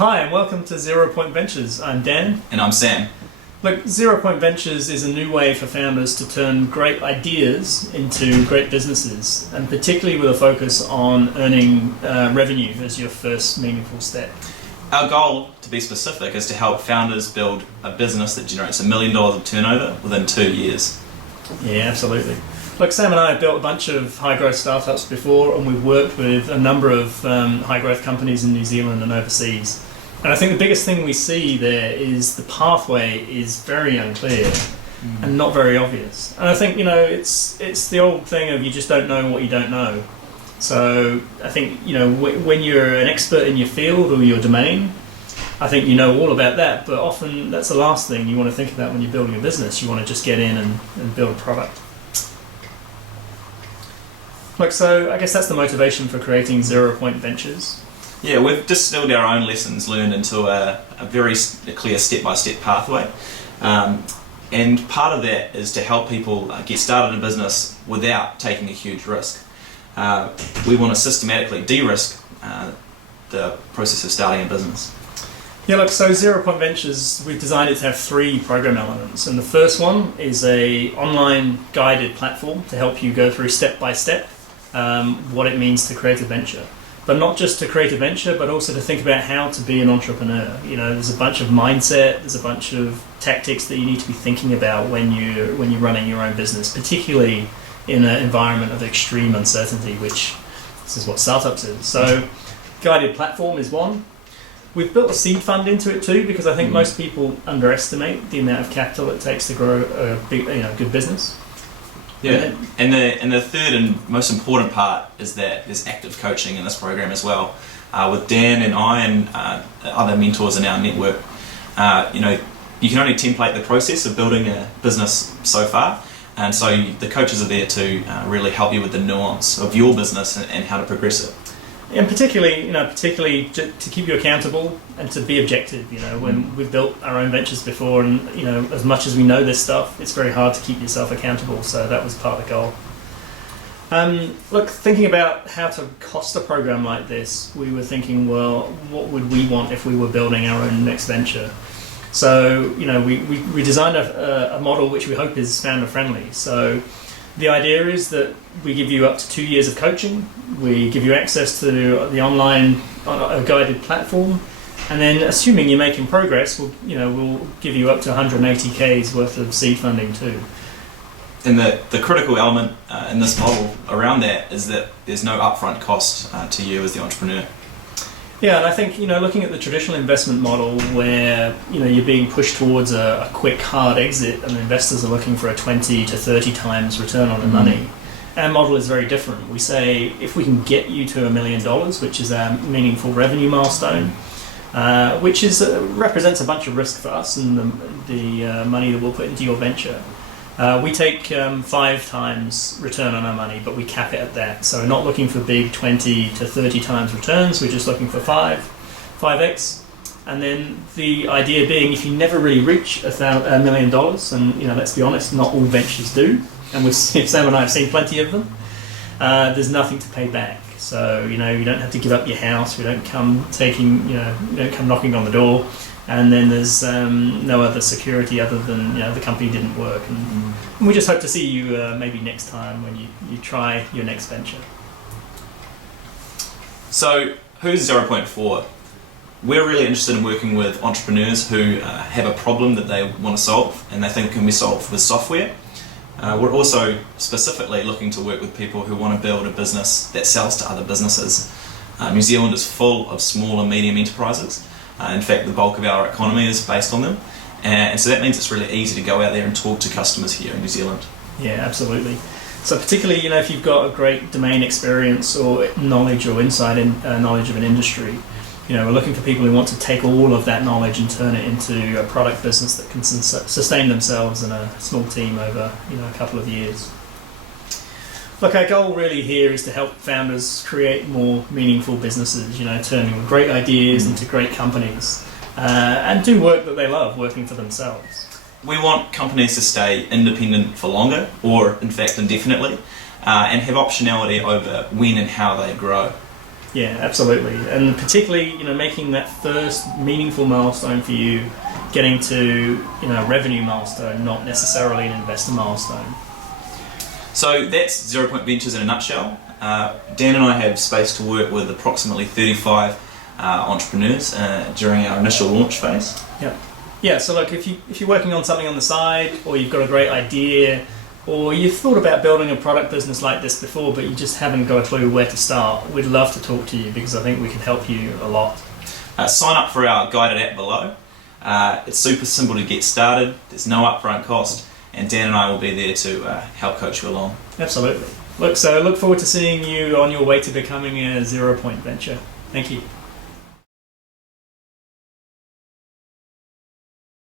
Hi and welcome to ZeroPoint Ventures. I'm Dan. And I'm Sam. Look, ZeroPoint Ventures is a new way for founders to turn great ideas into great businesses, and particularly with a focus on earning revenue as your first meaningful step. Our goal, to be specific, is to help founders build a business that generates $1 million of turnover within 2 years. Yeah, absolutely. Look, Sam and I have built a bunch of high-growth startups before, and we've worked with a number of high-growth companies in New Zealand and overseas. And I think the biggest thing we see there is the pathway is very unclear and not very obvious. And I think, it's the old thing of you just don't know what you don't know. So I think, when you're an expert in your field or your domain, I think you know all about that, but often that's the last thing you want to think about when you're building a business. You want to just get in and build a product. Look, so I guess that's the motivation for creating ZeroPoint Ventures. Yeah, we've distilled our own lessons learned into a very clear step-by-step pathway. And part of that is to help people get started in business without taking a huge risk. We want to systematically de-risk the process of starting a business. Yeah, look, so ZeroPoint Ventures, we've designed it to have 3 program elements. And the first one is a online guided platform to help you go through step by step what it means to create a venture. But not just to create a venture, but also to think about how to be an entrepreneur. There's a bunch of mindset, there's a bunch of tactics that you need to be thinking about when you're running your own business, particularly in an environment of extreme uncertainty, which this is what startups is. So, guided platform is one. We've built a seed fund into it too, because I think most people underestimate the amount of capital it takes to grow a big, good business. Yeah, and the third and most important part is that there's active coaching in this program as well. With Dan and I and other mentors in our network, you can only template the process of building a business so far, and so the coaches are there to really help you with the nuance of your business and how to progress it. And particularly to keep you accountable and to be objective. When we've built our own ventures before, and as much as we know this stuff, it's very hard to keep yourself accountable. So that was part of the goal. Look, thinking about how to cost a program like this, we were thinking, well, what would we want if we were building our own next venture? So we designed a model which we hope is founder friendly. So the idea is that we give you up to 2 years of coaching, we give you access to the online guided platform, and then assuming you're making progress, we'll give you up to 180K's worth of seed funding too. And the critical element in this model around that is that there's no upfront cost to you as the entrepreneur. Yeah, and I think, looking at the traditional investment model where, you're being pushed towards a quick, hard exit and investors are looking for a 20 to 30 times return on the money, our model is very different. We say if we can get you to $1 million, which is our meaningful revenue milestone, which represents a bunch of risk for us and the money that we'll put into your venture. We take 5 times return on our money, but we cap it at that. So we're not looking for big 20 to 30 times returns, we're just looking for 5x. And then the idea being, if you never really reach $1 million, and let's be honest, not all ventures do, and Sam and I have seen plenty of them, there's nothing to pay back. So you don't have to give up your house, we don't come knocking on the door. And then there's no other security other than the company didn't work, and we just hope to see you maybe next time when you try your next venture. So who's ZeroPoint for? We're really interested in working with entrepreneurs who have a problem that they want to solve and they think can be solved with software. We're also specifically looking to work with people who want to build a business that sells to other businesses. New Zealand is full of small and medium enterprises. In fact, the bulk of our economy is based on them. And so that means it's really easy to go out there and talk to customers here in New Zealand. Yeah, absolutely. So particularly, if you've got a great domain experience or knowledge or inside knowledge of an industry, we're looking for people who want to take all of that knowledge and turn it into a product business that can sustain themselves in a small team over, a couple of years. Look, our goal really here is to help founders create more meaningful businesses, turning great ideas into great companies, and do work that they love, working for themselves. We want companies to stay independent for longer, or in fact indefinitely, and have optionality over when and how they grow. Yeah, absolutely. And particularly, making that first meaningful milestone for you, getting to, a revenue milestone, not necessarily an investor milestone. So that's ZeroPoint Ventures in a nutshell. Dan and I have space to work with approximately 35 entrepreneurs during our initial launch phase. Yep. Yeah, so look, if you're working on something on the side, or you've got a great idea, or you've thought about building a product business like this before, but you just haven't got a clue where to start, we'd love to talk to you because I think we can help you a lot. Sign up for our guided app below. It's super simple to get started. There's no upfront cost, and Dan and I will be there to help coach you along. Absolutely. Look forward to seeing you on your way to becoming a ZeroPoint venture. Thank you.